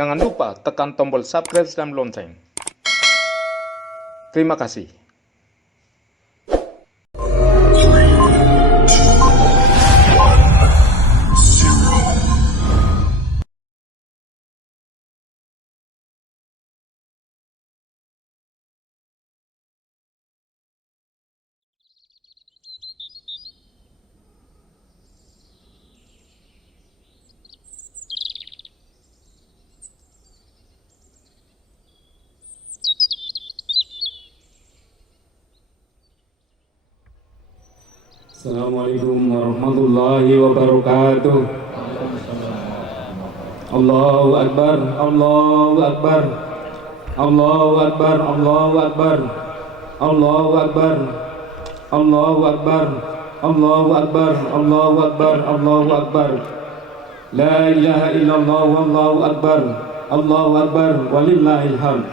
Jangan lupa tekan tombol subscribe dan lonceng. Terima kasih. Assalamualaikum warahmatullahi wabarakatuh. Allahu Akbar, Allahu Akbar, Allahu Akbar, Allahu Akbar, Allahu Akbar, Allahu Akbar, Allahu Akbar, Allahu Akbar, Allahu Akbar. La ilaha illallah, wallahu akbar, Allahu Akbar, walillahil hamd.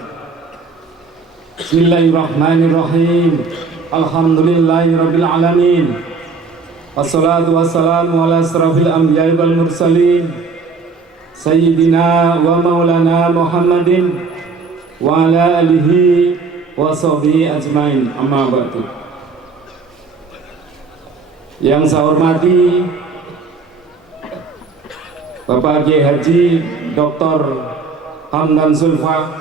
Bismillahirrahmanirrahim. Alhamdulillahirabbil alamin. Wassalatu wassalamu ala asrafil anbiya'i wal mursalin Sayyidina wa maulana Muhammadin wa ala alihi wa sahbihi ajmain, amma ba'du. Yang saya hormati Bapak Kiai Haji Dr. Hamdan Zulfa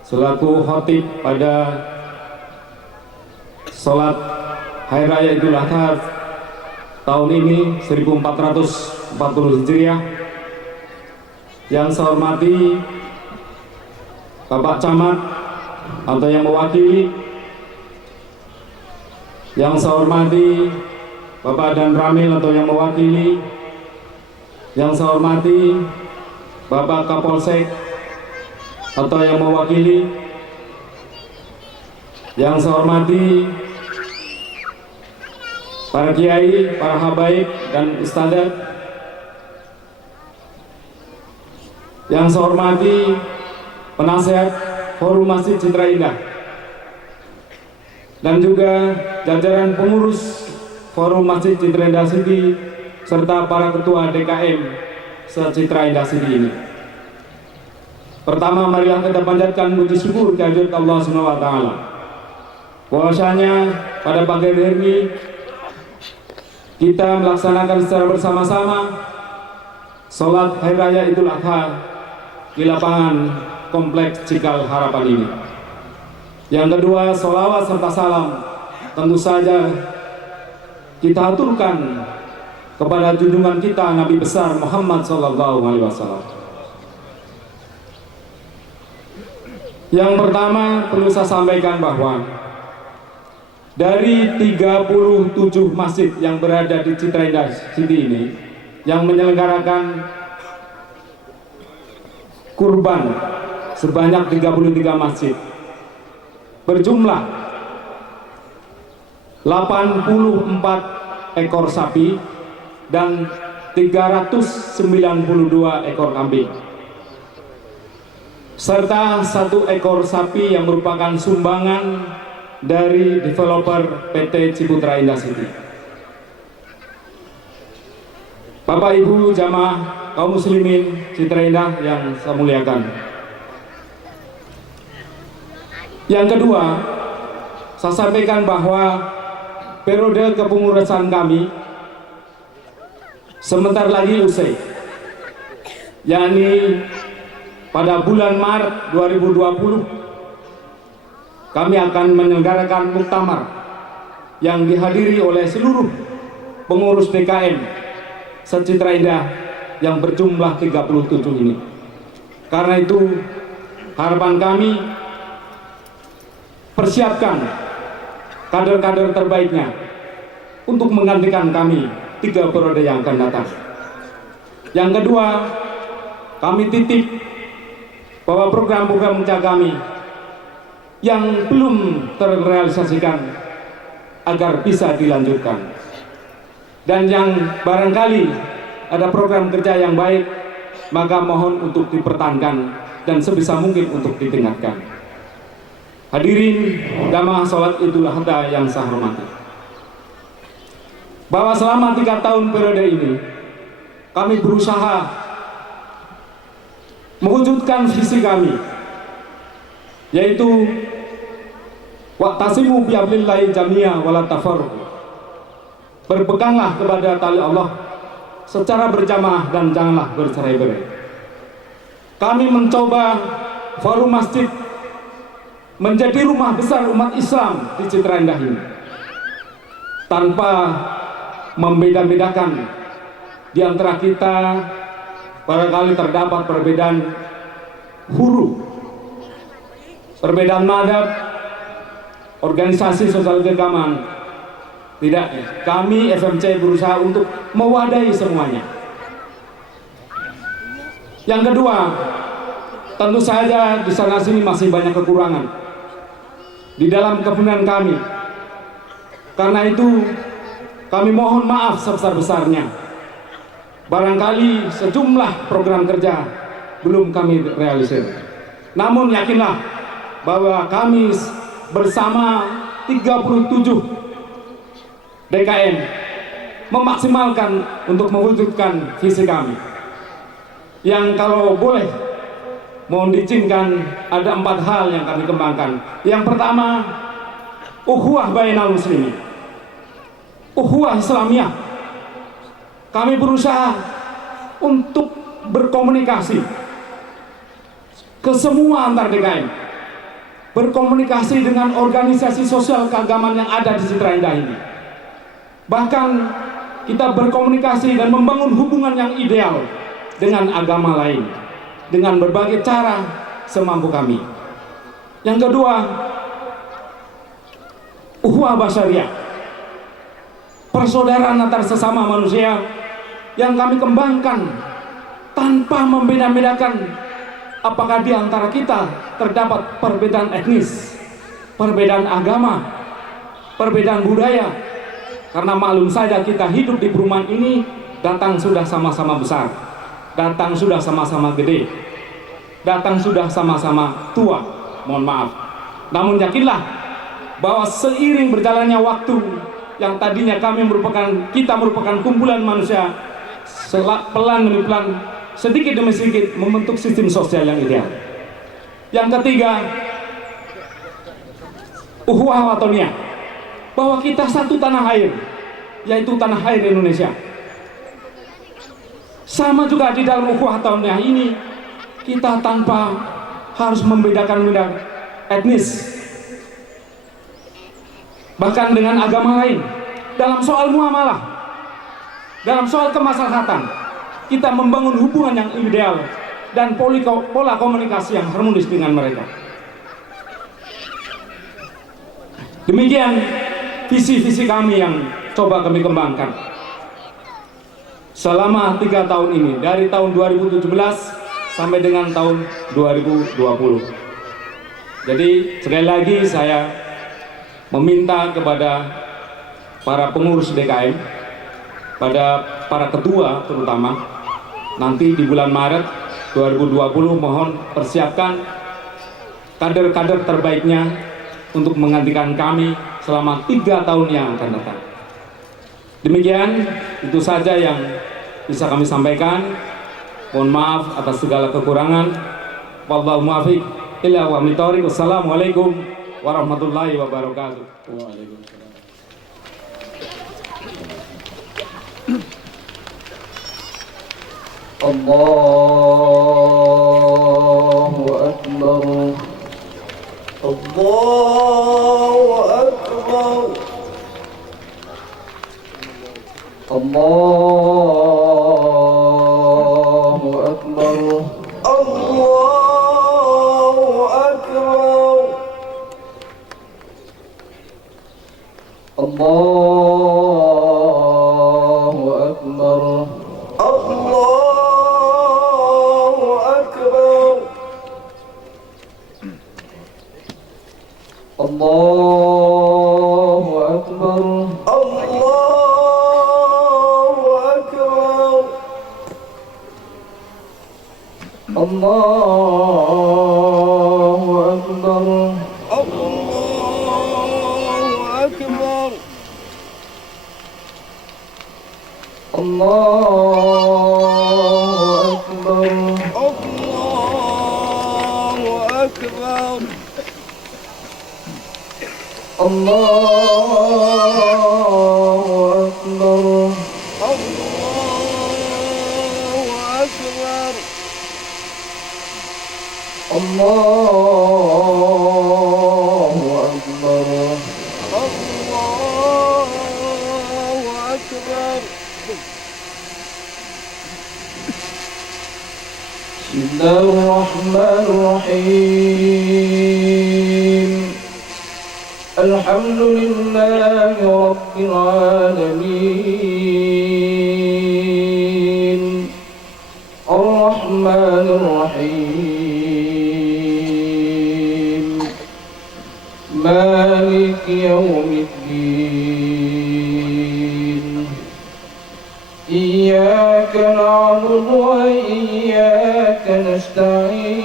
selaku khatib pada sholat Hari Raya Idul Adha tahun ini 1440 Hijriah. Yang saya hormati Bapak Camat atau yang mewakili, yang saya hormati Bapak Dan Ramil atau yang mewakili, yang saya hormati Bapak Kapolsek atau yang mewakili, yang saya hormati para kiai, para habaib dan ustadzat, yang saya hormati penasehat Forum Masjid Citra Indah, dan juga jajaran pengurus Forum Masjid Citra Indah City serta para ketua DKM se-Citra Indah City ini. Pertama, marilah kita panjatkan puji syukur kehadirat Allah Subhanahu wa taala. Bahwasanya pada pagi hari ini kita melaksanakan secara bersama-sama sholat Hari Raya Idul Adha di lapangan Kompleks Cikal Harapan ini. Yang kedua, sholawat serta salam tentu saja kita aturkan kepada junjungan kita Nabi besar Muhammad SAW. Yang pertama perlu saya sampaikan bahwa dari 37 masjid yang berada di Citra Indah City ini yang menyelenggarakan kurban sebanyak 33 masjid berjumlah 84 ekor sapi dan 392 ekor kambing, serta 1 ekor sapi yang merupakan sumbangan dari developer PT Ciputra Indah City. Bapak Ibu jamaah kaum muslimin Citra Indah yang saya muliakan. Yang kedua, saya sampaikan bahwa periode kepengurusan kami sebentar lagi usai, yakni pada bulan Maret 2020 kami akan menyelenggarakan muktamar yang dihadiri oleh seluruh pengurus DKM se-Citra Indah yang berjumlah 37 ini. Karena itu harapan kami, persiapkan kader-kader terbaiknya untuk menggantikan kami 3 periode yang akan datang. Yang kedua, kami titip bahwa program-program kerja kami yang belum terrealisasikan agar bisa dilanjutkan, dan yang barangkali ada program kerja yang baik maka mohon untuk dipertahankan dan sebisa mungkin untuk ditingkatkan. Hadirin jamaah sholat Idul Adha yang saya hormati, bahwa selama 3 tahun periode ini kami berusaha mewujudkan visi kami, yaitu wa'tasimu bihablillahi jami'a wala tafarraqu. Berpeganglah kepada tali Allah secara berjamaah dan janganlah bercerai-berai. Kami mencoba forum masjid menjadi rumah besar umat Islam di Citra Indah ini, tanpa membeda-bedakan di antara kita. Barangkali terdapat perbedaan huruf, perbedaan madhab, organisasi sosial keagamaan. Tidak, kami FMC berusaha untuk mewadahi semuanya. Yang kedua, tentu saja di sana sini masih banyak kekurangan di dalam kepemimpinan kami. Karena itu kami mohon maaf sebesar-besarnya. Barangkali sejumlah program kerja belum kami realisir. Namun yakinlah bahwa kami bersama 37 DKM memaksimalkan untuk mewujudkan visi kami. Yang kalau boleh mohon diizinkan, ada 4 hal yang kami kembangkan. Yang pertama, ukhuwah bainal muslimin, ukhuwah Islamiyah. Kami berusaha untuk berkomunikasi ke semua antar DKM, berkomunikasi dengan organisasi sosial keagamaan yang ada di Citra Indah ini. Bahkan kita berkomunikasi dan membangun hubungan yang ideal dengan agama lain dengan berbagai cara semampu kami. Yang kedua, ukhuwah basyariah, persaudaraan antar sesama manusia yang kami kembangkan tanpa membeda-bedakan apakah di antara kita terdapat perbedaan etnis, perbedaan agama, perbedaan budaya. Karena maklum saja kita hidup di perumahan ini, datang sudah sama-sama besar, datang sudah sama-sama gede, datang sudah sama-sama tua, mohon maaf. Namun yakinlah bahwa seiring berjalannya waktu yang tadinya kita merupakan kumpulan manusia, pelan demi pelan, sedikit demi sedikit membentuk sistem sosial yang ideal. Yang ketiga, ukhuwah watoniyah, bahwa kita satu tanah air, yaitu tanah air Indonesia. Sama juga di dalam ukhuwah watoniyah ini, kita tanpa harus membedakan etnis, bahkan dengan agama lain. Dalam soal muamalah, dalam soal kemaslahatan, kita membangun hubungan yang ideal dan pola komunikasi yang harmonis dengan mereka. Demikian visi-visi kami yang coba kami kembangkan selama 3 tahun ini, dari tahun 2017 sampai dengan tahun 2020. Jadi sekali lagi saya meminta kepada para pengurus DKM, pada para ketua terutama, nanti di bulan Maret 2020 mohon persiapkan kader-kader terbaiknya untuk menggantikan kami selama 3 tahun yang akan datang. Demikian, itu saja yang bisa kami sampaikan. Mohon maaf atas segala kekurangan. Wallahu muwaffiq ila aqwamit thoriq. Wassalamualaikum warahmatullahi wabarakatuh. Waalaikumsalam. Allahu Akbar. Allahu Akbar. Allahu Akbar. Allahu Akbar. Allahu Akbar. Allahu Akbar. Allahu Akbar. Allahu Akbar. Allahu Akbar. Allahu Akbar. Allahu Akbar. Allahu أكبر الله أكبر الله أكبر الله أكبر بسم الله الرحمن الرحيم الحمد لله رب العالمين الرحمن الرحيم مالك يوم الدين إياك نعبد وإياك نستعين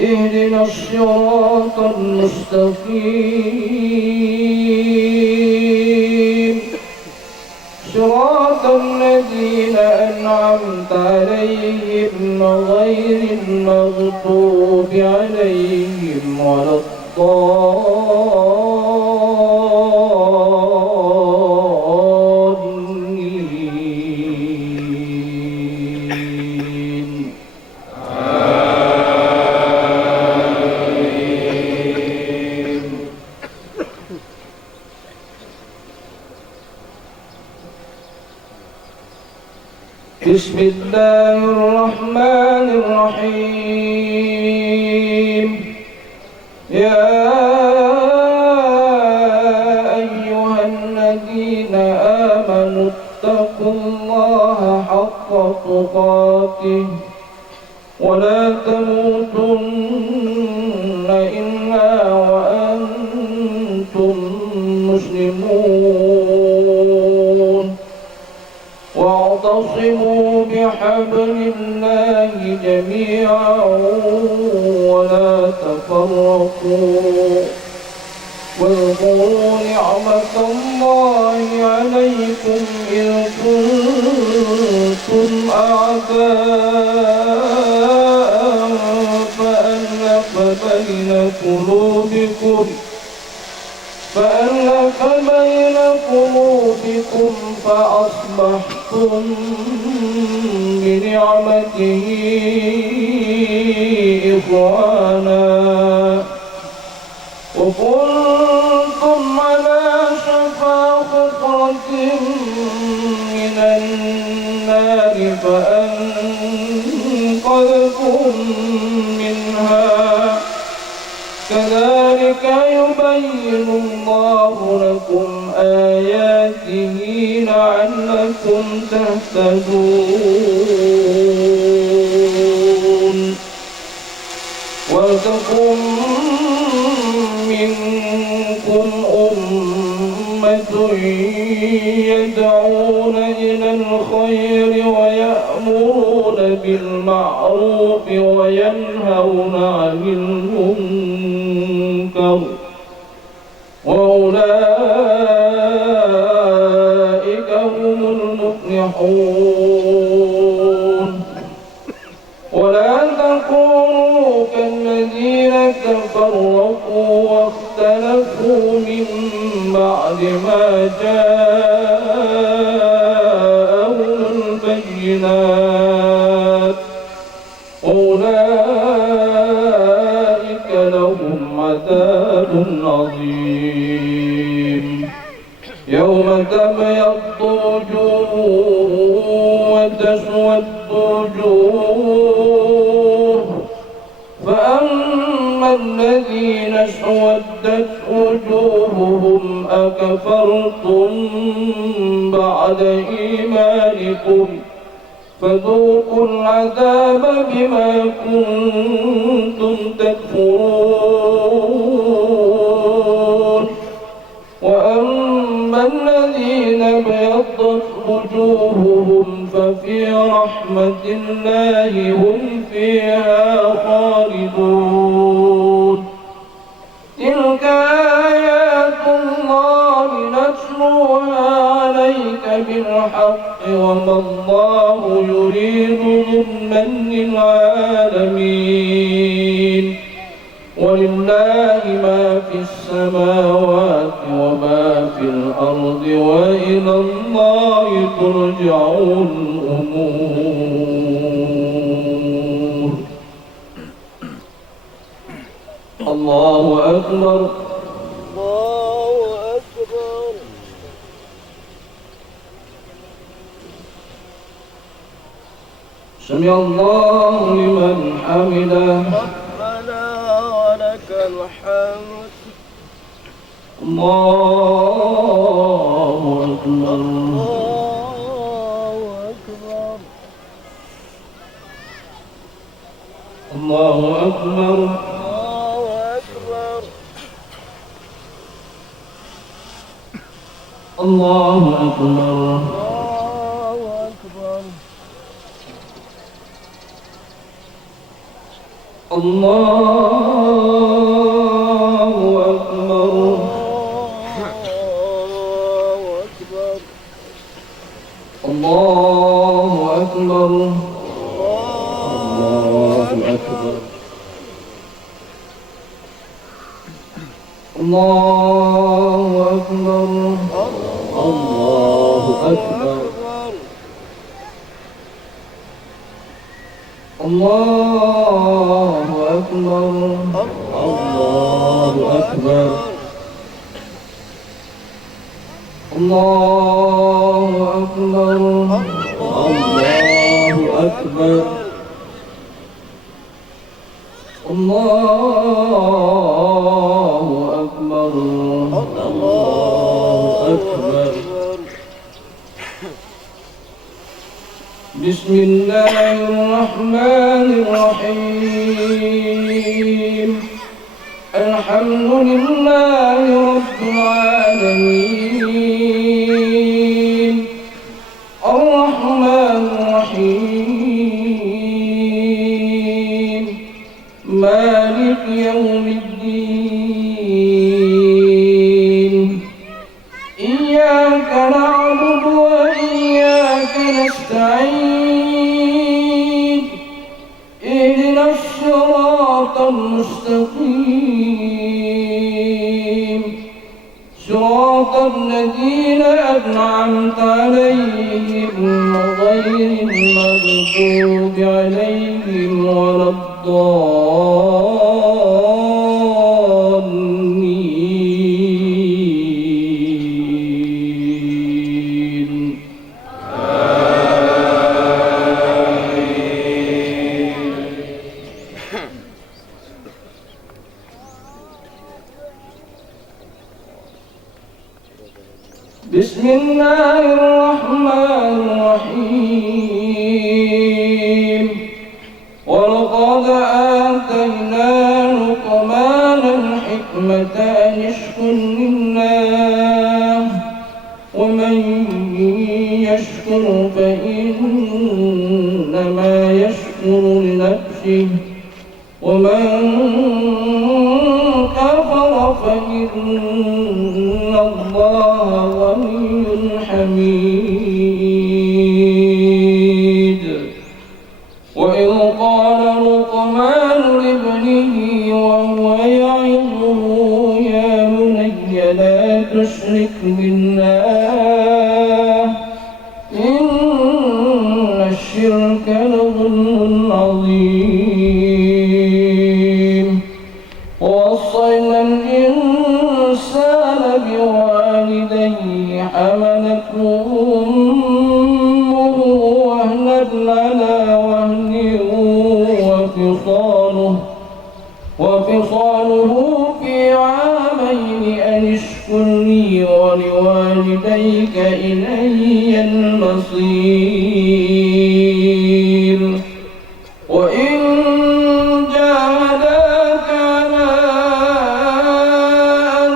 اهدنا الصراط المستقيم صراط الذين أنعمت عليهم غير المغضوب عليهم ولا الضالين بسم الله الرحمن الرحيم يا أيها الذين آمنوا اتقوا الله حق تقاته ولا تموتن إلا وأنتم مسلمون واعتصموا بحبل الله جميعا ولا تفرقوا واذكروا نعمة الله عليكم إذ كنتم أعداء فألف بين قلوبكم فأصبحتم بنعمته إخوانا وكنتم على شفا حفرة من النار فأنقذكم منها كذلك يبين الله لكم آياته لعلكم تهتدون ولتكن منكم أمة يدعون إلى الخير ويأمرون بالمعروف وينهون عن المنكر وأولئك هم المفلحون ولا تكونوا كالذين تفرقوا واختلفوا من بعد ما جاءهم البينات أولئك لهم عذاب عظيم يوم تبيض وجوه وتسود وجوه فأما الذين اسودت وجوههم أكفرتم بعد إيمانكم فذوقوا العذاب بما كنتم تكفرون وأما الذين ابيضت وجوههم ففي رحمة الله هم فيها خالدون تلك آيات الله نتلوها عليك بالحق وما الله يريد ظلما للعالمين ولله ما في السماوات وما في الأرض وإلى الله ترجع الأمور. الله أكبر. الله أكبر. سمع الله لمن حمده. ربنا ولك الحمد. الله أكبر. الله أكبر. الله أكبر. الله الله أكبر. أكبر. الله أكبر. الله أكبر. الله أكبر. الله أكبر. الله أكبر. الله أكبر. الله أكبر. الله أكبر. الله أكبر. الله أكبر. الله أكبر. بسم الله الرحمن الرحيم. الحمد لله رب العالمين. الرحمن الرحيم. مالك يوم الدين. إياك نعبد وإياك نستعين. اهدنا الصراط المستقيم. صراط الذين أنعمت عليهم غير المغضوب عليهم ولا الضالين. بسم الله الرحمن الرحيم. ولقد آتينا لقمان الحكمة أن اشكر لله ومن يشكر فإنما يشكر لنفسه ومن كفر فإن الله غني حميد. وإذ قال لقمان لابنه وهو يعظه يا بني لا تشرك بالله إن الشرك لظلم عظيم. ووصينا الإنسان بوالديه حملته أمه وهنا على وهن وفصاله في عامين أن اشكر لي ولوالديك إلي المصير. وإن جاهداك على أن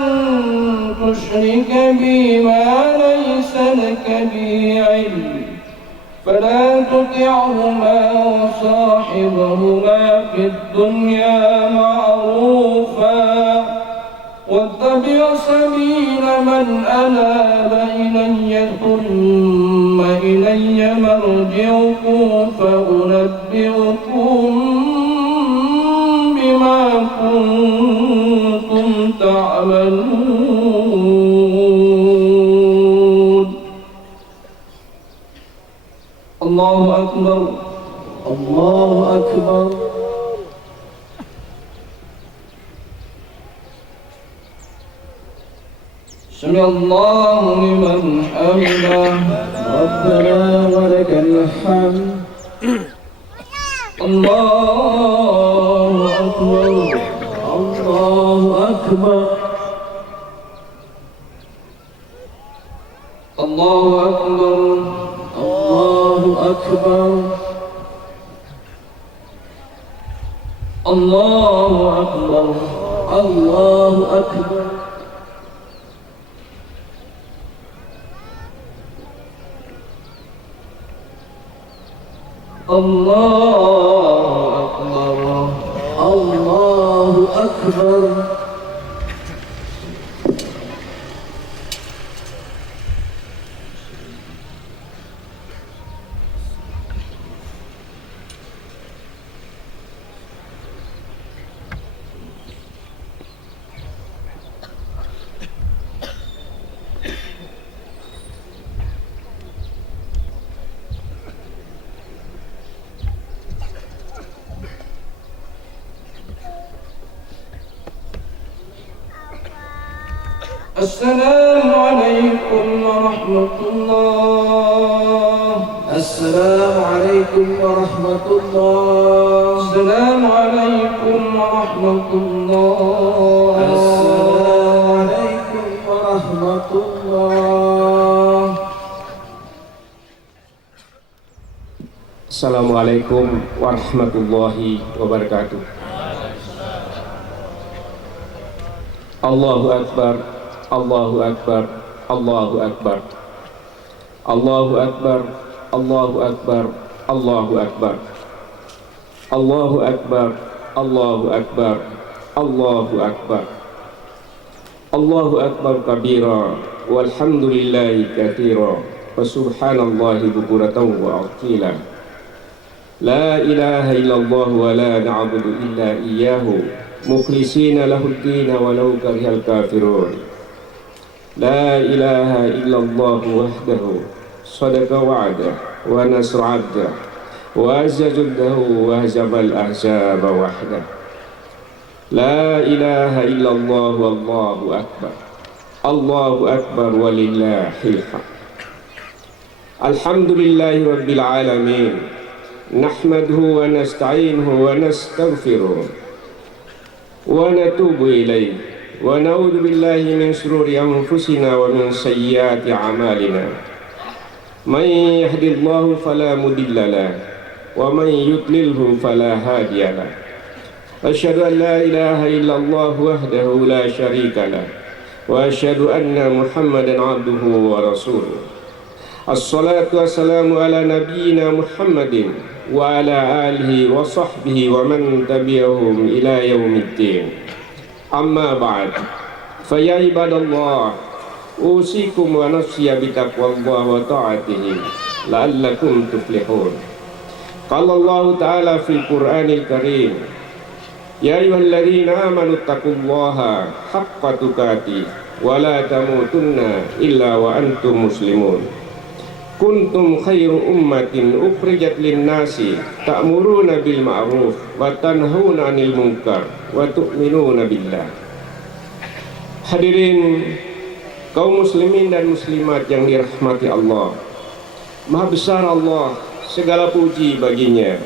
تشرك بي ما ليس لك به علم فلا تطعهما وصاحبهما في الدنيا معروفا واتبع سبيل من أناب إلي ثم إلي إلي مرجعكم فأنبئكم بما كنتم تعملون. الله أكبر. الله أكبر. سمع الله لمن حمده. ربنا ولك الحمد. الله أكبر. الله أكبر. الله أكبر. الله أكبر. الله أكبر. الله أكبر. الله أكبر. الله أكبر. السلام عليكم ورحمة الله. السلام عليكم ورحمة الله. السلام عليكم ورحمة الله. السلام عليكم ورحمة الله. Assalamualaikum warahmatullahi wabarakatuh. Allahu Akbar. Allahu Akbar. Allahu Akbar. Allahu Akbar. Allahu Akbar. Allahu Akbar. Allahu Akbar. Allahu Akbar. Allahu Akbar. Allahu Akbar kabira walhamdulillahi katsira wa subhanallahi bukuratan wa asila. La ilaha illallah wa la na'budu illa iyyahu mukhlisina lahud-din walau karihal kafirun. La ilaha illallah wahdahu sadaqa wa'dah wa nasra 'abdah wa azza juddahu wa hazamal ahzaba wahdah. La ilaha illallah wallahu akbar. Allahu akbar walillahil hamd. Alhamdulillahi rabbil alamin. Nahmaduhu wa nasta'inuhu wa nastaghfiruh wa natubu ilayh. Wa na'udzu billahi min shururi anfusina wa min sayyiati a'malina. May yahdihillahu fala mudilla lahu wa may yudlilhu fala hadiya lahu. Asyhadu an la ilaha illallah wahdahu la syarika lahu wa asyhadu anna Muhammadan 'abduhu wa rasuluh. Assalatu wassalamu ala nabiyyina Muhammadin wa ala alihi wa sahbihi wa man tabi'ahum ila yaumiddin. Amma ba'd, fa ya ibadallah, usikum wa nafsiya bitaqwallah wa ta'atihi la'allakum tuflihun. Qala Allah ta'ala fil Qur'anil Karim, ya ayyuhalladzina amanu taqullaha haqqa tuqatih wa la tamutunna illa wa antum muslimun. Kuntum khairu ummatin ukhrijat lin-nasi ta'muruna bil ma'ruf wa tanhauna 'anil munkar wa tu'minuna billah. Hadirin kaum muslimin dan muslimat yang dirahmati Allah. Maha besar Allah, segala puji baginya.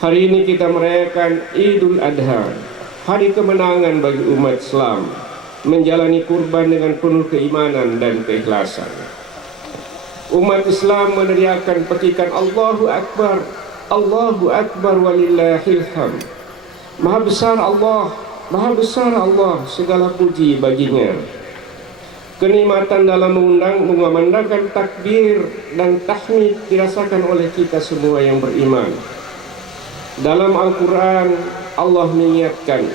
Hari ini kita merayakan Idul Adha, hari kemenangan bagi umat Islam, menjalani kurban dengan penuh keimanan dan keikhlasan. Umat Islam meneriakkan petikan Allahu Akbar, Allahu Akbar walillahil hamd. Maha besar Allah, maha besar Allah, segala puji baginya. Kenikmatan dalam mengumandangkan takbir dan tahmid dirasakan oleh kita semua yang beriman. Dalam Al-Quran Allah mengingatkan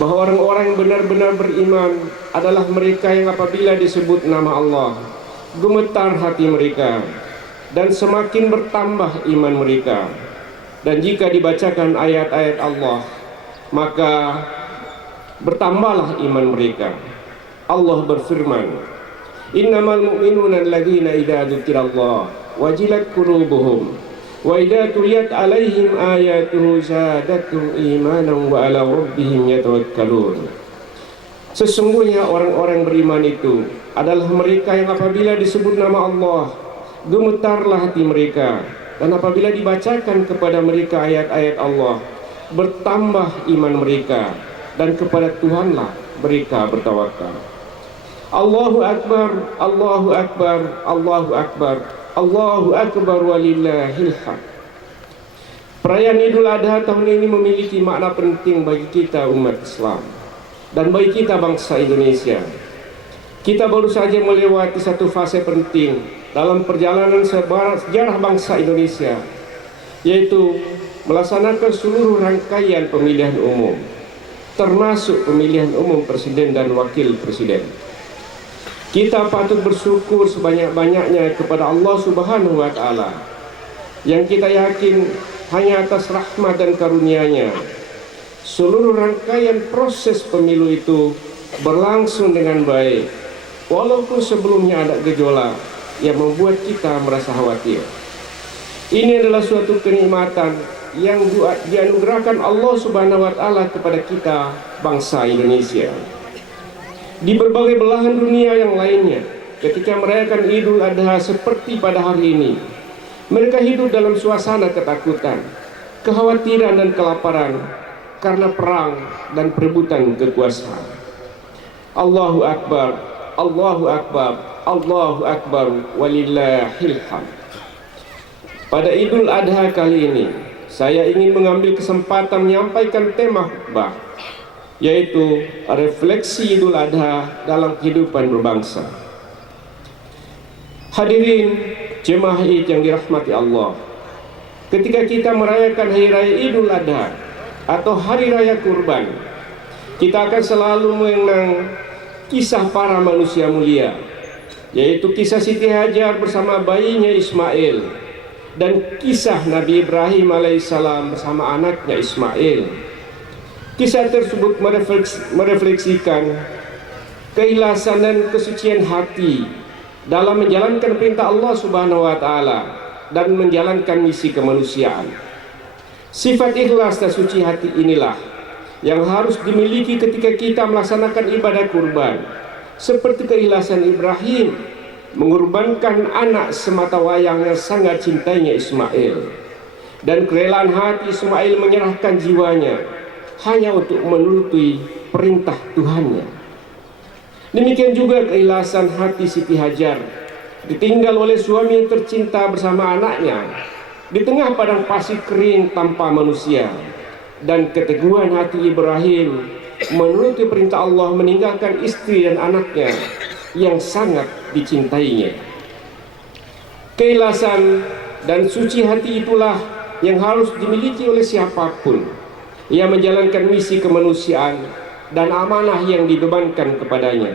bahwa orang-orang yang benar-benar beriman adalah mereka yang apabila disebut nama Allah gemetar hati mereka, dan semakin bertambah iman mereka. Dan jika dibacakan ayat-ayat Allah, maka bertambahlah iman mereka. Allah berfirman, innamal mu'minuna alladzina idza dzukirallah wajilat qulubuhum wa idza tuliyat alaihim ayatuhu zadatuhum imanan wa ala rabbihim yatawakkalun. Sesungguhnya orang-orang beriman itu adalah mereka yang apabila disebut nama Allah, gemetarlah hati mereka, dan apabila dibacakan kepada mereka ayat-ayat Allah, bertambah iman mereka, dan kepada Tuhanlah mereka bertawakal. Allahu Akbar, Allahu Akbar, Allahu Akbar, Allahu Akbar walillahil hamd. Perayaan Idul Adha tahun ini memiliki makna penting bagi kita umat Islam dan bagi kita bangsa Indonesia. Kita baru saja melewati satu fase penting dalam perjalanan sejarah bangsa Indonesia, yaitu melaksanakan seluruh rangkaian pemilihan umum, termasuk pemilihan umum presiden dan wakil presiden. Kita patut bersyukur sebanyak-banyaknya kepada Allah Subhanahu wa Ta'ala, yang kita yakin hanya atas rahmat dan karunia-Nya seluruh rangkaian proses pemilu itu berlangsung dengan baik, walaupun sebelumnya ada gejolak yang membuat kita merasa khawatir. Ini adalah suatu kenikmatan yang dianugerahkan Allah Subhanahu wa Ta'ala kepada kita bangsa Indonesia. Di berbagai belahan dunia yang lainnya, ketika merayakan Idul Adha seperti pada hari ini, mereka hidup dalam suasana ketakutan, kekhawatiran dan kelaparan karena perang dan perebutan kekuasaan. Allahu Akbar, Allahu Akbar, Allahu Akbar walillahil hamd. Pada Idul Adha kali ini, saya ingin mengambil kesempatan menyampaikan tema khutbah, yaitu refleksi Idul Adha dalam kehidupan berbangsa. Hadirin jemaah Id yang dirahmati Allah, ketika kita merayakan Hari Raya Idul Adha atau Hari Raya Kurban, kita akan selalu mengenang kisah para manusia mulia, yaitu kisah Siti Hajar bersama bayinya Ismail dan kisah Nabi Ibrahim alaihissalam bersama anaknya Ismail. Kisah tersebut merefleksikan keikhlasan dan kesucian hati dalam menjalankan perintah Allah Subhanahu wa Ta'ala dan menjalankan misi kemanusiaan. Sifat ikhlas dan suci hati inilah yang harus dimiliki ketika kita melaksanakan ibadah kurban, seperti keikhlasan Ibrahim mengorbankan anak sematawayang yang sangat cintainya Ismail, dan kerelaan hati Ismail menyerahkan jiwanya hanya untuk menuruti perintah Tuhannya. Demikian juga keikhlasan hati Siti Hajar, ditinggal oleh suami yang tercinta bersama anaknya di tengah padang pasir kering tanpa manusia, dan keteguhan hati Ibrahim menuruti perintah Allah meninggalkan istri dan anaknya yang sangat dicintainya. Keikhlasan dan suci hati itulah yang harus dimiliki oleh siapapun yang menjalankan misi kemanusiaan dan amanah yang dibebankan kepadanya.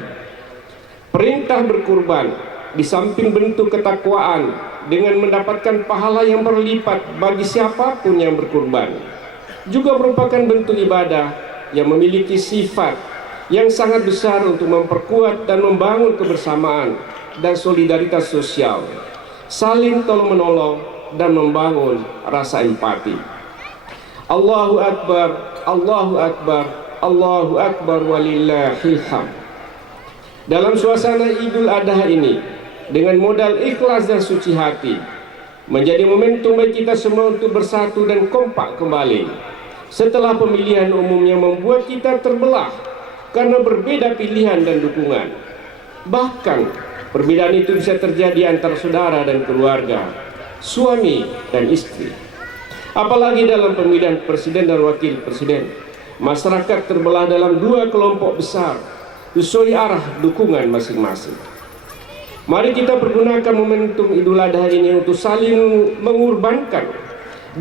Perintah berkurban di samping bentuk ketakwaan dengan mendapatkan pahala yang berlipat bagi siapapun yang berkurban, juga merupakan bentuk ibadah yang memiliki sifat yang sangat besar untuk memperkuat dan membangun kebersamaan dan solidaritas sosial, saling tolong-menolong dan membangun rasa empati. Allahu Akbar, Allahu Akbar, Allahu Akbar walillahil hamd. Dalam suasana Idul Adha ini, dengan modal ikhlas dan suci hati, menjadi momentum bagi kita semua untuk bersatu dan kompak kembali setelah pemilihan umum yang membuat kita terbelah karena berbeda pilihan dan dukungan. Bahkan perbedaan itu bisa terjadi antara saudara dan keluarga, suami dan istri. Apalagi dalam pemilihan presiden dan wakil presiden, masyarakat terbelah dalam dua kelompok besar sesuai arah dukungan masing-masing. Mari kita pergunakan momentum Idul Adha ini untuk saling mengorbankan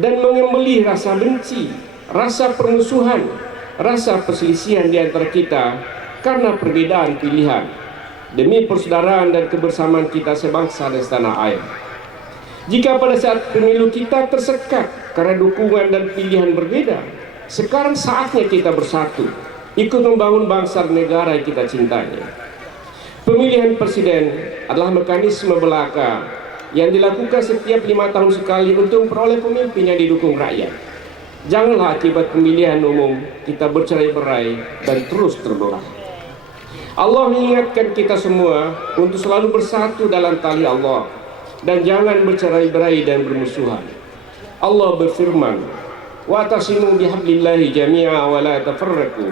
dan menyembelih rasa benci, rasa permusuhan, rasa perselisihan di antara kita karena perbedaan pilihan, demi persaudaraan dan kebersamaan kita sebangsa dan setanah air. Jika pada saat pemilu kita tersekat karena dukungan dan pilihan berbeda, sekarang saatnya kita bersatu, ikut membangun bangsa dan negara yang kita cintai. Pemilihan presiden adalah mekanisme belaka yang dilakukan setiap 5 tahun sekali untuk memperoleh pemimpin yang didukung rakyat. Janganlah akibat pemilihan umum kita bercerai-berai dan terus terbelah. Allah mengingatkan kita semua untuk selalu bersatu dalam tali Allah dan jangan bercerai-berai dan bermusuhan. Allah berfirman, "Wa'tasimu bihablillahi jami'a wa la tafarraqu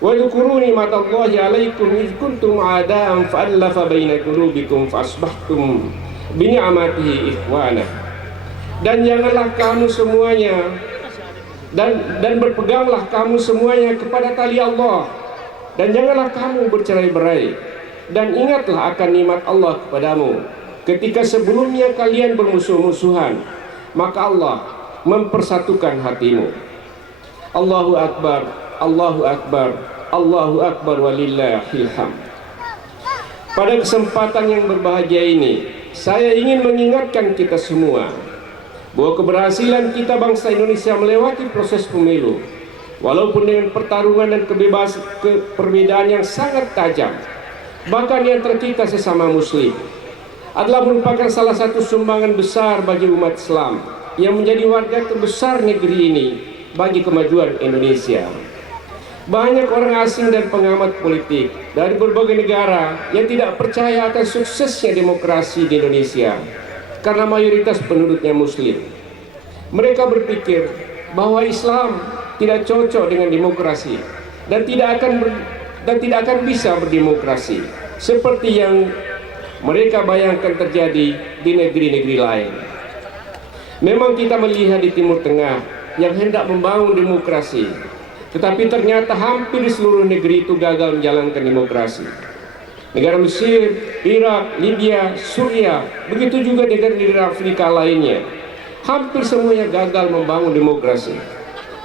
wa dzkuru ni'matallahi 'alaikum idh kuntum a'da'an fa'alafa baina qulubikum fa'asbahtum bi ni'matihi ikhwana." Dan janganlah kamu semuanya dan berpeganglah kamu semuanya kepada tali Allah, dan janganlah kamu bercerai-berai, dan ingatlah akan nikmat Allah kepadamu ketika sebelumnya kalian bermusuh-musuhan, maka Allah mempersatukan hatimu. Allahu Akbar, Allahu Akbar, Allahu Akbar walillahil hamd. Pada kesempatan yang berbahagia ini, saya ingin mengingatkan kita semua bahwa keberhasilan kita bangsa Indonesia melewati proses pemilu, walaupun dengan pertarungan dan perbedaan yang sangat tajam, bahkan di antara kita sesama muslim, adalah merupakan salah satu sumbangan besar bagi umat Islam yang menjadi warga terbesar negeri ini bagi kemajuan Indonesia. Banyak orang asing dan pengamat politik dari berbagai negara yang tidak percaya akan suksesnya demokrasi di Indonesia karena mayoritas penduduknya muslim. Mereka berpikir bahwa Islam tidak cocok dengan demokrasi dan tidak akan bisa berdemokrasi seperti yang mereka bayangkan terjadi di negeri-negeri lain. Memang kita melihat di Timur Tengah yang hendak membangun demokrasi, tetapi ternyata hampir di seluruh negeri itu gagal menjalankan demokrasi. Negara Mesir, Irak, Libya, Suriah, begitu juga negara-negara Afrika lainnya, hampir semuanya gagal membangun demokrasi.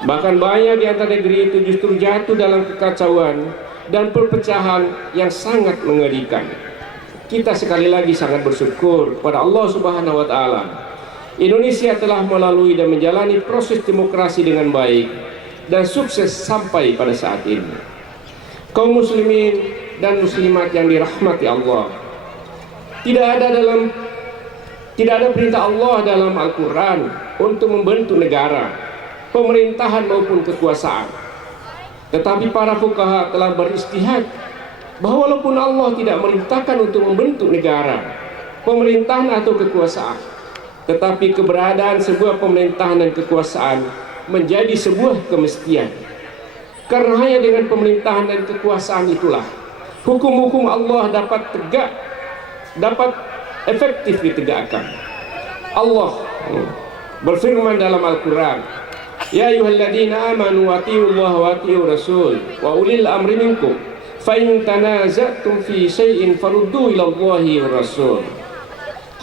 Bahkan banyak di antara negeri itu justru jatuh dalam kekacauan dan perpecahan yang sangat mengerikan. Kita sekali lagi sangat bersyukur pada Allah Subhanahu wa taala. Indonesia telah melalui dan menjalani proses demokrasi dengan baik dan sukses sampai pada saat ini. Kaum muslimin dan muslimat yang dirahmati Allah, tidak ada perintah Allah dalam Al-Qur'an untuk membentuk negara, pemerintahan maupun kekuasaan. Tetapi para fuqaha telah beristihad bahwa walaupun Allah tidak merintahkan untuk membentuk negara, pemerintahan atau kekuasaan, tetapi keberadaan sebuah pemerintahan dan kekuasaan menjadi sebuah kemestian. Karena hanya dengan pemerintahan dan kekuasaan itulah hukum-hukum Allah dapat efektif ditegakkan. Allah berfirman dalam Al-Quran, "Ya ayyuhalladzina amanu atiiullaha wa atiiur rasul wa ulil amri minkum fa in tanaza'tum fi syai'in faruddu ila Allahi war rasul."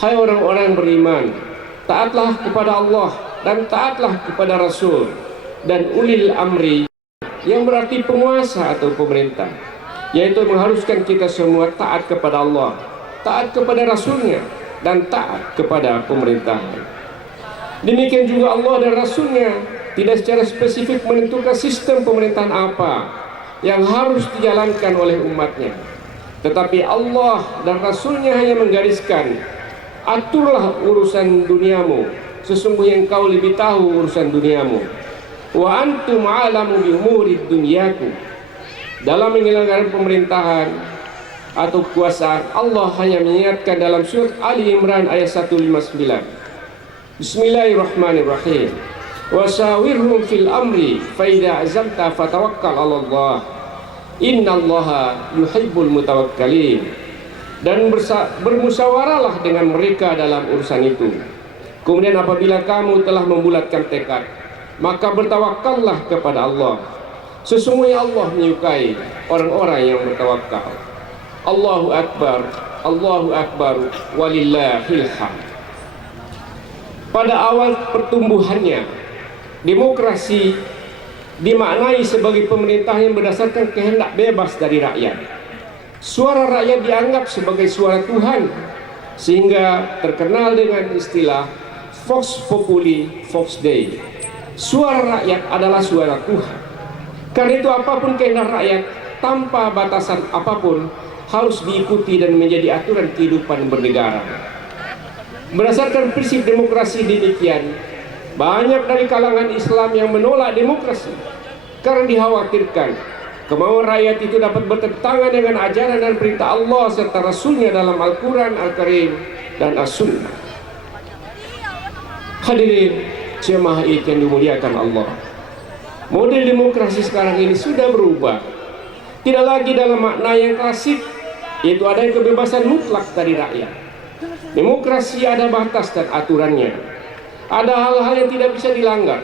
Hai orang-orang beriman, taatlah kepada Allah dan taatlah kepada Rasul dan ulil amri, yang berarti penguasa atau pemerintah, yaitu mengharuskan kita semua taat kepada Allah, taat kepada Rasulnya, dan taat kepada pemerintahan. Demikian juga Allah dan Rasulnya tidak secara spesifik menentukan sistem pemerintahan apa yang harus dijalankan oleh umatnya, tetapi Allah dan Rasulnya hanya menggariskan, aturlah urusan duniamu, sesungguhnya engkau lebih tahu urusan duniamu. Wa antum a'lamu bi umuri dunyakum. Dalam menyelenggarakan pemerintahan atau kekuasaan, Allah hanya mengingatkan dalam surat Ali Imran ayat 159. Bismillahirrahmanirrahim. Wa syawirhum fil amri fa idza azamta fatawakkal 'ala Allah. Innallaha yuhibbul mutawakkalin. Dan bermusyawarahlah dengan mereka dalam urusan itu. Kemudian apabila kamu telah membulatkan tekad, maka bertawakallah kepada Allah. Sesungguhnya Allah menyukai orang-orang yang bertawakal. Allahu Akbar, Allahu Akbar, walillahil hamd. Pada awal pertumbuhannya, demokrasi dimaknai sebagai pemerintahan yang berdasarkan kehendak bebas dari rakyat. Suara rakyat dianggap sebagai suara Tuhan, sehingga terkenal dengan istilah Vox Populi, Vox Dei. Suara rakyat adalah suara Tuhan. Karena itu apapun kehendak rakyat tanpa batasan apapun harus diikuti dan menjadi aturan kehidupan bernegara. Berdasarkan prinsip demokrasi demikian, banyak dari kalangan Islam yang menolak demokrasi karena dikhawatirkan kemauan rakyat itu dapat bertentangan dengan ajaran dan perintah Allah serta Rasulnya dalam Al-Quran, Al-Karim, dan As-Sunnah. Hadirin jemaah Id yang dimuliakan Allah, model demokrasi sekarang ini sudah berubah. Tidak lagi dalam makna yang klasik, yaitu ada kebebasan mutlak dari rakyat. Demokrasi ada batas dan aturannya. Ada hal-hal yang tidak bisa dilanggar.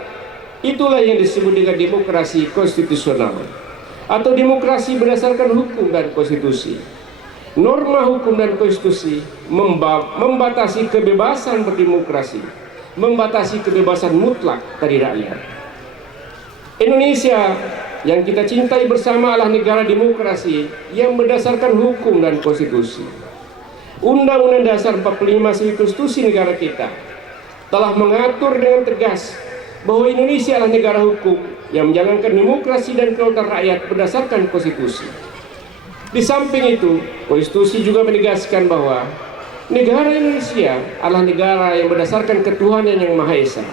Itulah yang disebut dengan demokrasi konstitusional atau demokrasi berdasarkan hukum dan konstitusi. Norma hukum dan konstitusi membatasi kebebasan berdemokrasi, membatasi kebebasan mutlak dari rakyat. Indonesia yang kita cintai bersama adalah negara demokrasi yang berdasarkan hukum dan konstitusi. Undang-Undang Dasar 45 sebagai konstitusi negara kita telah mengatur dengan tegas bahwa Indonesia adalah negara hukum yang menjalankan demokrasi dan kedaulatan rakyat berdasarkan konstitusi. Di samping itu, konstitusi juga menegaskan bahwa negara Indonesia adalah negara yang berdasarkan ketuhanan yang Maha Esa,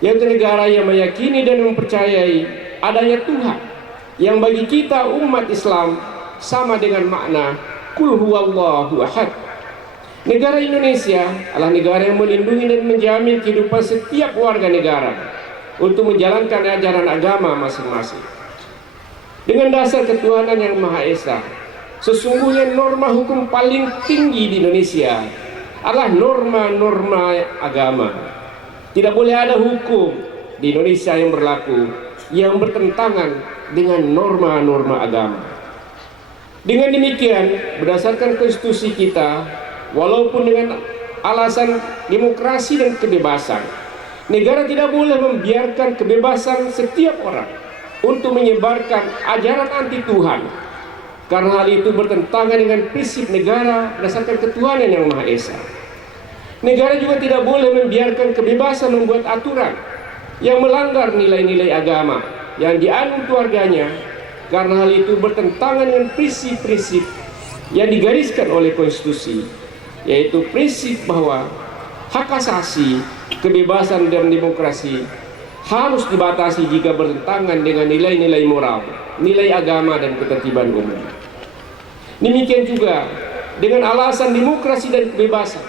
yaitu negara yang meyakini dan mempercayai adanya Tuhan yang bagi kita umat Islam sama dengan makna Qul huwallahu ahad. Negara Indonesia adalah negara yang melindungi dan menjamin kehidupan setiap warga negara untuk menjalankan ajaran agama masing-masing. Dengan dasar ketuhanan yang Maha Esa, sesungguhnya norma hukum paling tinggi di Indonesia adalah norma-norma agama. Tidak boleh ada hukum di Indonesia yang berlaku yang bertentangan dengan norma-norma agama. Dengan demikian, berdasarkan konstitusi kita, walaupun dengan alasan demokrasi dan kebebasan, negara tidak boleh membiarkan kebebasan setiap orang untuk menyebarkan ajaran anti Tuhan, karena hal itu bertentangan dengan prinsip negara berdasarkan ketuhanan yang Maha Esa. Negara juga tidak boleh membiarkan kebebasan membuat aturan yang melanggar nilai-nilai agama yang dianut warganya, karena hal itu bertentangan dengan prinsip-prinsip yang digariskan oleh konstitusi, yaitu prinsip bahwa hak asasi, kebebasan dan demokrasi harus dibatasi jika bertentangan dengan nilai-nilai moral, nilai agama dan ketertiban umum. Demikian juga dengan alasan demokrasi dan kebebasan,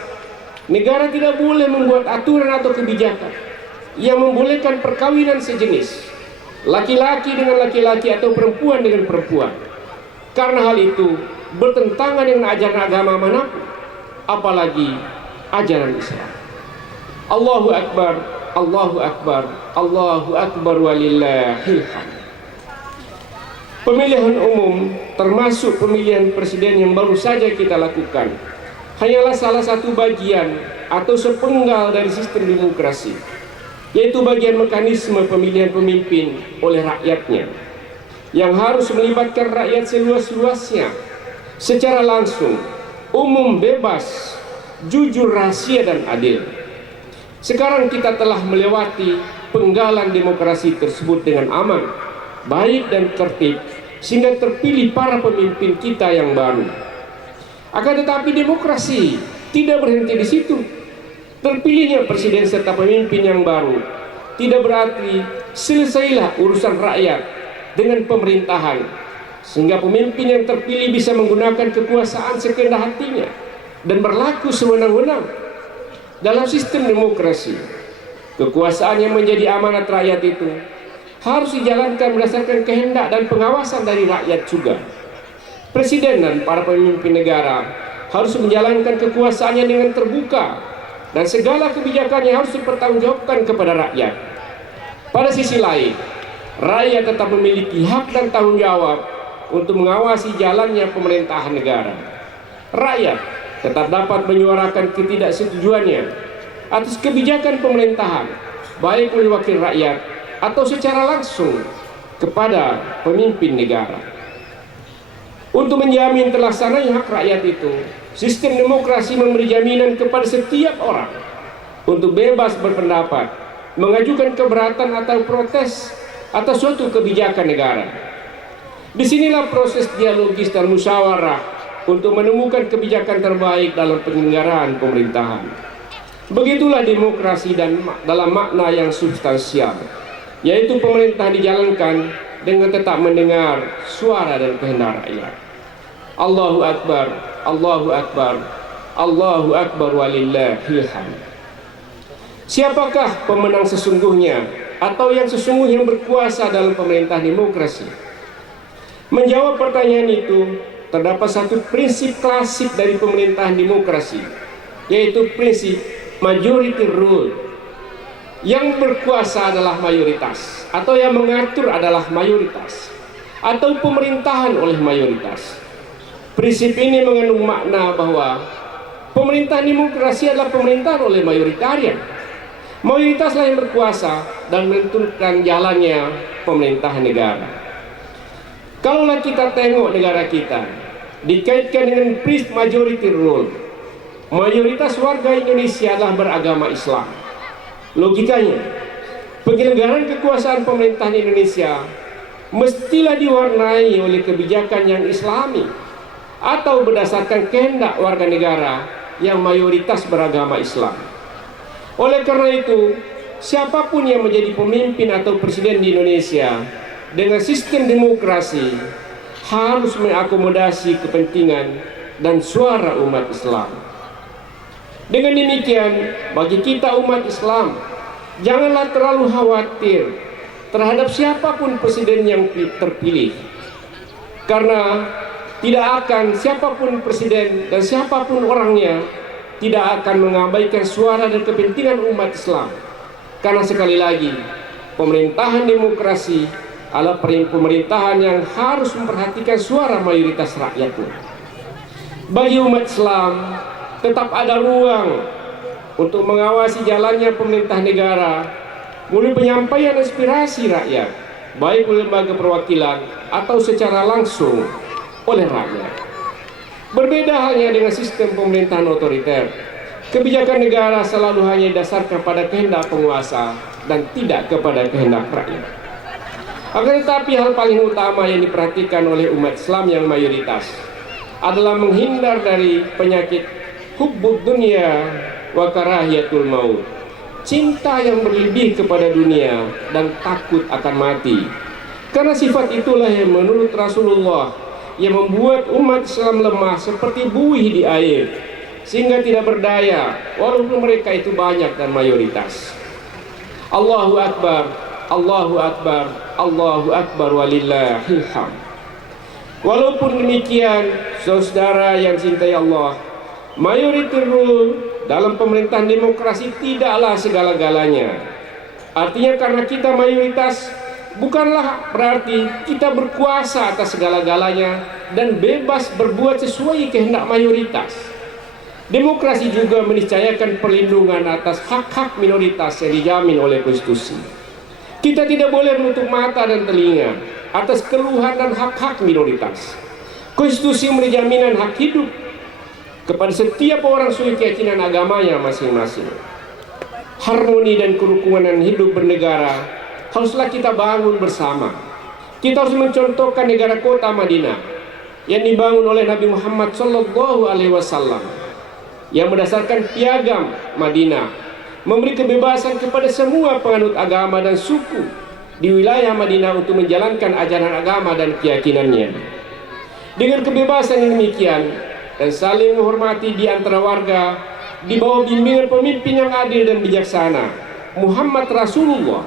negara tidak boleh membuat aturan atau kebijakan yang membolehkan perkawinan sejenis, laki-laki dengan laki-laki atau perempuan dengan perempuan, karena hal itu bertentangan dengan ajaran agama manapun, apalagi ajaran Islam. Allahu Akbar, Allahu Akbar, Allahu Akbar walillahil hamd. Pemilihan umum termasuk pemilihan presiden yang baru saja kita lakukan hanyalah salah satu bagian atau sepenggal dari sistem demokrasi, yaitu bagian mekanisme pemilihan pemimpin oleh rakyatnya yang harus melibatkan rakyat seluas-luasnya secara langsung, umum, bebas, jujur, rahasia dan adil. Sekarang kita telah melewati penggalan demokrasi tersebut dengan aman, baik dan tertib, sehingga terpilih para pemimpin kita yang baru. Akan tetapi demokrasi tidak berhenti di situ. Terpilihnya presiden serta pemimpin yang baru tidak berarti selesailah urusan rakyat dengan pemerintahan, sehingga pemimpin yang terpilih bisa menggunakan kekuasaan sekehendak hatinya dan berlaku sewenang-wenang. Dalam sistem demokrasi, kekuasaan yang menjadi amanat rakyat itu harus dijalankan berdasarkan kehendak dan pengawasan dari rakyat juga. Presiden dan para pemimpin negara harus menjalankan kekuasaannya dengan terbuka, dan segala kebijakannya harus dipertanggungjawabkan kepada rakyat. Pada sisi lain, rakyat tetap memiliki hak dan tanggung jawab untuk mengawasi jalannya pemerintahan negara. Rakyat tetap dapat menyuarakan ketidaksetujuannya atas kebijakan pemerintahan, baik oleh wakil rakyat atau secara langsung kepada pemimpin negara. Untuk menjamin terlaksananya hak rakyat itu, sistem demokrasi memberi jaminan kepada setiap orang untuk bebas berpendapat, mengajukan keberatan atau protes atas suatu kebijakan negara. Disinilah proses dialogis dan musyawarah untuk menemukan kebijakan terbaik dalam penyelenggaraan pemerintahan. Begitulah demokrasi dan dalam makna yang substansial, yaitu pemerintah dijalankan dengan tetap mendengar suara dan kehendak rakyat. Allahu Akbar, Allahu Akbar, Allahu Akbar walillahil hamd. Siapakah pemenang sesungguhnya atau yang sesungguhnya berkuasa dalam pemerintah demokrasi? Menjawab pertanyaan itu, terdapat satu prinsip klasik dari pemerintahan demokrasi, yaitu prinsip majority rule. Yang berkuasa adalah mayoritas, atau yang mengatur adalah mayoritas, atau pemerintahan oleh mayoritas. Prinsip ini mengandung makna bahwa pemerintahan demokrasi adalah pemerintahan oleh mayoritarian. Mayoritaslah yang berkuasa dan menentukan jalannya pemerintahan negara. Kalaulah kita tengok negara kita dikaitkan dengan prinsip majority rule, mayoritas warga Indonesia adalah beragama Islam. Logikanya, penyelenggaraan kekuasaan pemerintahan Indonesia mestilah diwarnai oleh kebijakan yang Islami atau berdasarkan kehendak warga negara yang mayoritas beragama Islam. Oleh karena itu, siapapun yang menjadi pemimpin atau presiden di Indonesia dengan sistem demokrasi harus mengakomodasi kepentingan dan suara umat Islam. Dengan demikian, bagi kita umat Islam, janganlah terlalu khawatir terhadap siapapun presiden yang terpilih, karena tidak akan siapapun presiden dan siapapun orangnya tidak akan mengabaikan suara dan kepentingan umat Islam. Karena sekali lagi, pemerintahan demokrasi adalah pemerintahan yang harus memperhatikan suara mayoritas rakyatnya. Bagi umat Islam, tetap ada ruang untuk mengawasi jalannya pemerintah negara melalui penyampaian aspirasi rakyat, baik oleh lembaga perwakilan atau secara langsung oleh rakyat. Berbeda halnya dengan sistem pemerintahan otoriter, kebijakan negara selalu hanya didasarkan pada kehendak penguasa dan tidak kepada kehendak rakyat. Akan tetapi hal paling utama yang diperhatikan oleh umat Islam yang mayoritas adalah menghindar dari penyakit hubbud dunya wa karahiyatul maut, cinta yang berlebih kepada dunia dan takut akan mati. Karena sifat itulah yang menurut Rasulullah yang membuat umat Islam lemah seperti buih di air, sehingga tidak berdaya walaupun mereka itu banyak dan mayoritas. Allahu Akbar, Allahu Akbar, Allahu Akbar walillahil hamd. Walaupun demikian, saudara yang cintai Allah, majority rule dalam pemerintahan demokrasi tidaklah segala-galanya. Artinya karena kita mayoritas bukanlah berarti kita berkuasa atas segala-galanya dan bebas berbuat sesuai kehendak mayoritas. Demokrasi juga meniscayakan perlindungan atas hak-hak minoritas yang dijamin oleh konstitusi. Kita tidak boleh menutup mata dan telinga atas keluhan dan hak-hak minoritas. Konstitusi memberi jaminan hak hidup kepada setiap orang sesuai keyakinan agamanya masing-masing. Harmoni dan kerukunan hidup bernegara haruslah kita bangun bersama. Kita harus mencontohkan negara kota Madinah yang dibangun oleh Nabi Muhammad SAW, yang berdasarkan piagam Madinah memberi kebebasan kepada semua penganut agama dan suku di wilayah Madinah untuk menjalankan ajaran agama dan keyakinannya. Dengan kebebasan yang demikian dan saling menghormati di antara warga di bawah bimbingan pemimpin yang adil dan bijaksana, Muhammad Rasulullah,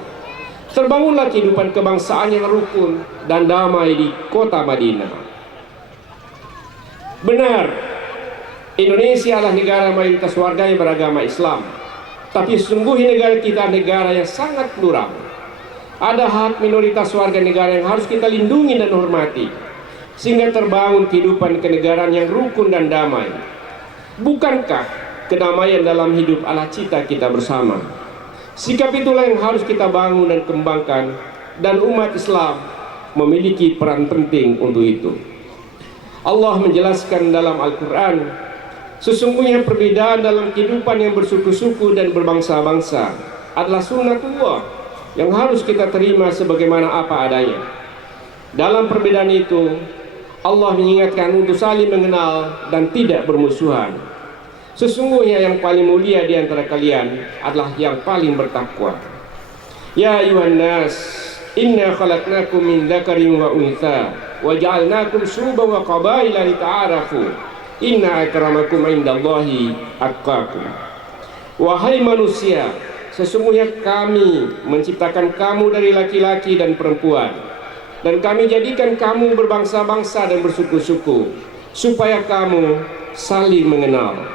terbangunlah kehidupan kebangsaan yang rukun dan damai di kota Madinah. Benar, Indonesia adalah negara mayoritas warganya beragama Islam, tapi sesungguhnya negara kita negara yang sangat plural. Ada hak minoritas warga negara yang harus kita lindungi dan hormati, sehingga terbangun kehidupan kenegaraan yang rukun dan damai. Bukankah kedamaian dalam hidup adalah cita kita bersama? Sikap itulah yang harus kita bangun dan kembangkan, dan umat Islam memiliki peran penting untuk itu. Allah menjelaskan dalam Al-Quran Sesungguhnya perbedaan dalam kehidupan yang bersuku-suku dan berbangsa-bangsa adalah sunnatullah yang harus kita terima sebagaimana apa adanya. Dalam perbedaan itu, Allah mengingatkan untuk saling mengenal dan tidak bermusuhan. Sesungguhnya yang paling mulia di antara kalian adalah yang paling bertakwa. Ya ayuhan nas, inna khalaqnakum min dzakarin wa untha wa ja'alnakum syu'uban wa qabaila lita'arafu. Inna akramakum indallahi atqakum. Wahai manusia, sesungguhnya kami menciptakan kamu dari laki-laki dan perempuan, dan kami jadikan kamu berbangsa-bangsa dan bersuku-suku, supaya kamu saling mengenal.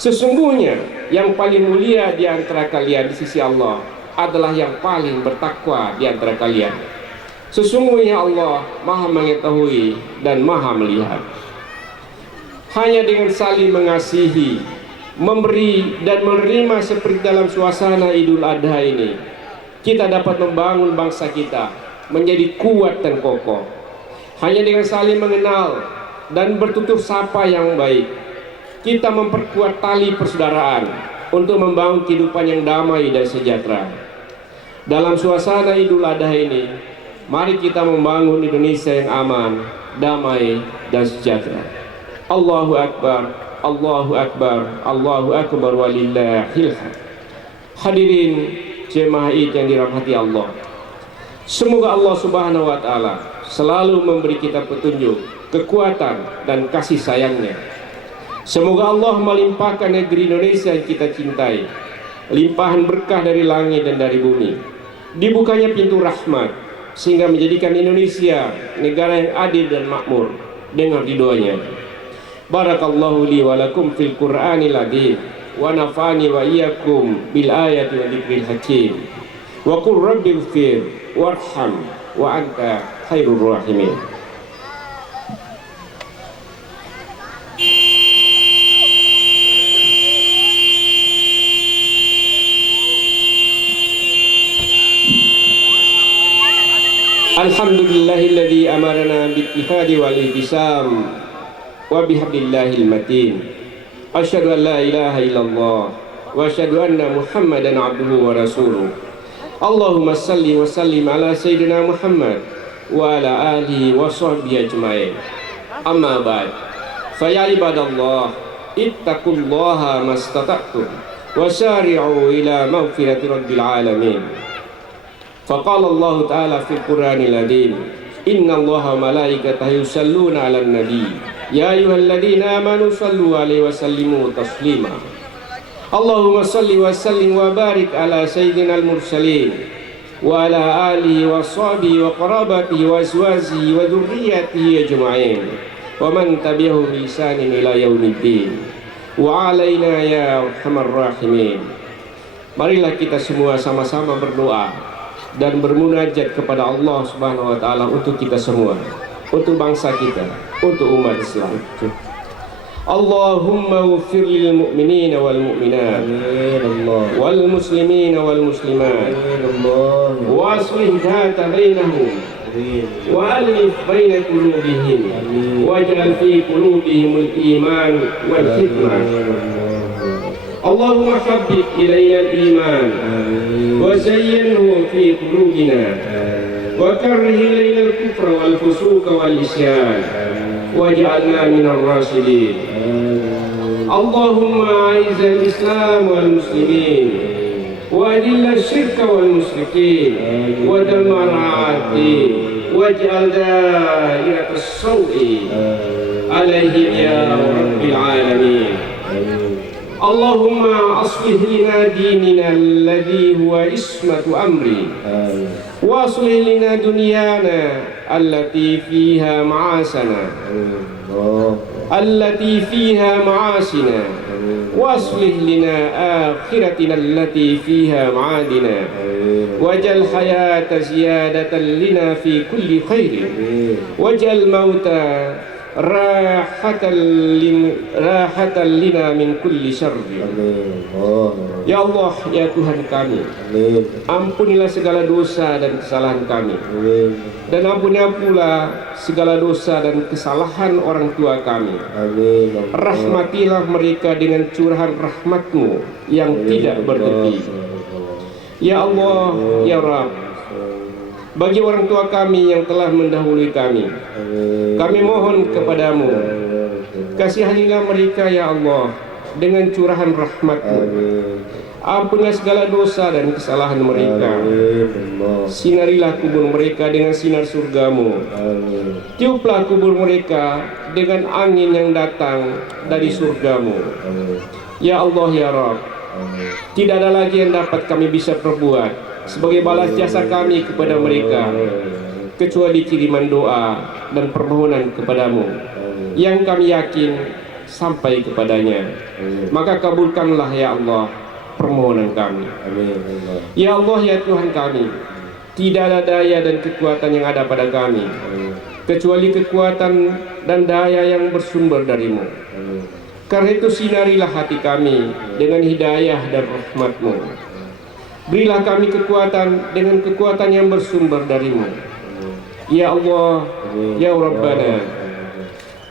Sesungguhnya yang paling mulia di antara kalian di sisi Allah adalah yang paling bertakwa di antara kalian. Sesungguhnya Allah Maha mengetahui dan Maha melihat. Hanya dengan saling mengasihi, memberi dan menerima seperti dalam suasana Idul Adha ini, kita dapat membangun bangsa kita menjadi kuat dan kokoh. Hanya dengan saling mengenal dan bertutur sapa yang baik, kita memperkuat tali persaudaraan untuk membangun kehidupan yang damai dan sejahtera. Dalam suasana Idul Adha ini, mari kita membangun Indonesia yang aman, damai dan sejahtera. Allahu Akbar, Allahu Akbar, Allahu Akbar walillahil hamd. Hadirin jemaah Id yang dirahmati Allah, semoga Allah Subhanahu wa taala selalu memberi kita petunjuk, kekuatan dan kasih sayangnya. Semoga Allah melimpahkan negeri Indonesia yang kita cintai limpahan berkah dari langit dan dari bumi, dibukanya pintu rahmat sehingga menjadikan Indonesia negara yang adil dan makmur dengan ridhonya. Barakallahu li wa lakum fil Qur'anil azim wa nafa'ani wa iyyakum bil ayati wa dzikril hakim. Wa qul rabbi ighfir warham wa anta khairur rahimin. Alhamdulillahilladzi amarna bil ittihadi wal ihtisam wa bihablillahil matin. Asyhadu an la ilaha illallah wa asyhadu anna Muhammadan abduhu wa rasuluh. Allahumma salli wa sallim ala sayyidina Muhammad wa ala alihi wa sahbihi ajmain. Amma ba'd. Fa ya ibadallah, ittaqullaha mastata'tum wa sari'u ila maghfirati rabbil alamin. Faqala Allah ta'ala fil Qur'anil azim, inna Allaha wa malaikatahu yusalluna 'alan nabi. Ya ayyuhalladzina amanu sallu 'alaihi wa sallimu taslima. Allahumma salli wa sallim wa barik ala sayyidinal mursalin wa ala alihi wa sahbihi wa qarabatihi wa azwajihi wa dzurriyyatihi ajma'in wa man tabi'ahum bi ihsanin ila yaumiddin. Wa 'alaina ya arhamar rahimin. Marilah kita semua sama-sama berdoa dan bermunajat kepada Allah Subhanahu wa taala untuk kita semua, untuk bangsa kita, untuk umat Islam. Allahumma ighfir lil mu'minina wal mu'minat wal muslimina wal muslimat wa aslih dhata bainahum wa alif baina qulubihim waj'al fi qulubihim al-iman wal hikmah. Allahumma habbib ilayna al-iman wa zayyinhu fi qulubina wa karrih ilayna al-kufra wal fusuqa wal isyan waj'alna minal rasyidin. Allahumma a'izz al-islam wal muslimin wa adhill asy-syirka wal musyrikin wa dammir a'da'id waj'al da'irat as-sawi 'alaihim ya rabbil alamin. Allahumma aslih lana dinina alladhi huwa ismatu amri wa aslih lana dunyana allati fiha ma'asana allati fiha ma'asina wa aslih lana akhiratina allati fiha ma'adina waj'al hayata ziyadatan lana fi kulli khairin waj'al mauta rahatan lina min kulli syarri. Ya Allah, ya Tuhan kami, ampunilah segala dosa dan kesalahan kami, dan ampunilah pula segala dosa dan kesalahan orang tua kami. Rahmatilah mereka dengan curahan rahmat-Mu yang tidak bertepi. Ya Allah, ya Rabb, bagi orang tua kami yang telah mendahului kami mohon kepadamu, kasihanilah mereka ya Allah dengan curahan rahmat-Mu. Ampunilah segala dosa dan kesalahan mereka. Sinarilah kubur mereka dengan sinar surga-Mu. Tiuplah kubur mereka dengan angin yang datang dari surga-Mu. Ya Allah, ya Rabb, tidak ada lagi yang dapat kami bisa perbuat sebagai balas jasa kami kepada mereka kecuali kiriman doa dan permohonan kepadamu yang kami yakin sampai kepadanya. Maka kabulkanlah ya Allah permohonan kami. Ya Allah, ya Tuhan kami, tidak ada daya dan kekuatan yang ada pada kami kecuali kekuatan dan daya yang bersumber darimu. Karena itu sinarilah hati kami dengan hidayah dan rahmat-Mu. Berilah kami kekuatan dengan kekuatan yang bersumber darimu. Ya Allah, ya Rabbana,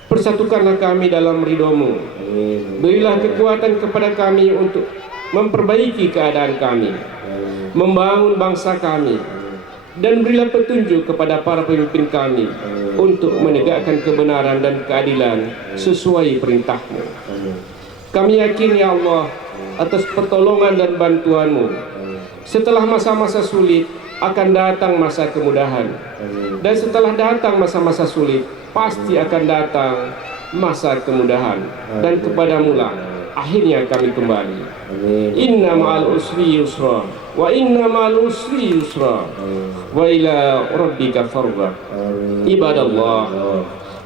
persatukanlah kami dalam ridho-Mu. Berilah kekuatan kepada kami untuk memperbaiki keadaan kami, membangun bangsa kami, dan berilah petunjuk kepada para pemimpin kami untuk menegakkan kebenaran dan keadilan sesuai perintah-Mu. Kami yakin ya Allah atas pertolongan dan bantuan-Mu. Setelah masa-masa sulit akan datang masa kemudahan, dan setelah datang masa-masa sulit pasti akan datang masa kemudahan, dan kepadamu lah akhirnya kami kembali. Inna ma'al usri yusra, wa inna ma'al usri yusra, wa ila rabbika farghab. Ibadallah,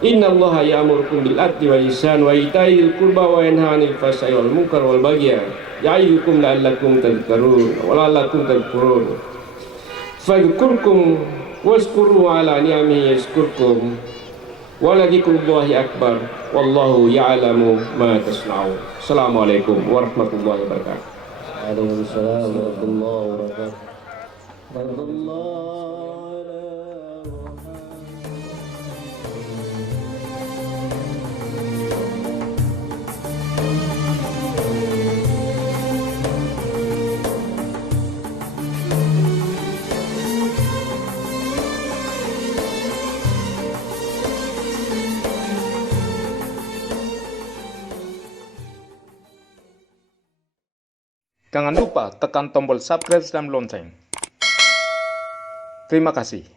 inna allaha ya'murukum bil adli wal ihsan wa ita'i dzil qurba wa yanha 'anil fahsya'i wal munkar wal baghi ya'idukum la'allakum tadhakkarun wa la'allakum tadhkurun. Fadhkurkum washkuru ala ni'amihi yashkurkum wa la dzikrullahi akbar wallahu ya'lamu ma tasna'un. Assalamualaikum warahmatullahi wabarakatuh. Waalaikumsalam warahmatullahi wabarakatuh. Jangan lupa tekan tombol subscribe dan lonceng. Terima kasih.